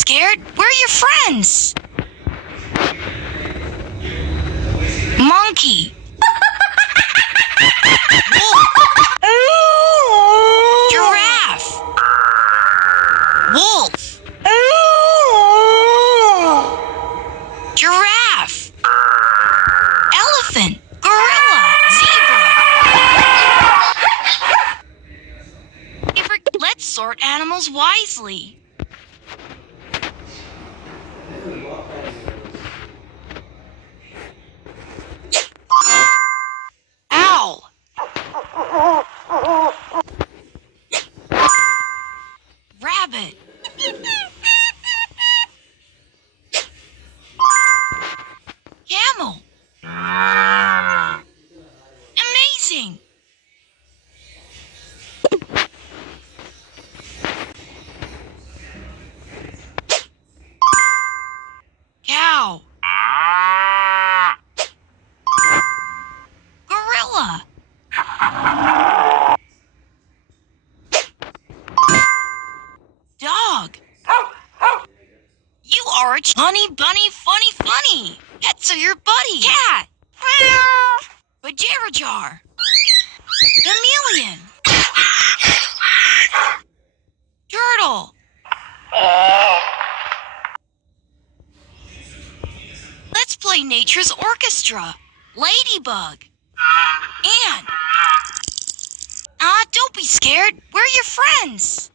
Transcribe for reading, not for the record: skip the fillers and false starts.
scared. We're your friends. Monkey. Wolf. Giraffe. Wolf. Giraffe. Elephant. Gorilla. Zebra. Let's sort animals wisely. Owl. Rabbit. Camel. Amazing. Cow. Gorilla. Dog. You are a honey bunny funny. Pets are your buddy. Cat. Bajarajar. Chameleon. Turtle. Let's play nature's orchestra. Ladybug. Ant. Don't be scared. We're your friends.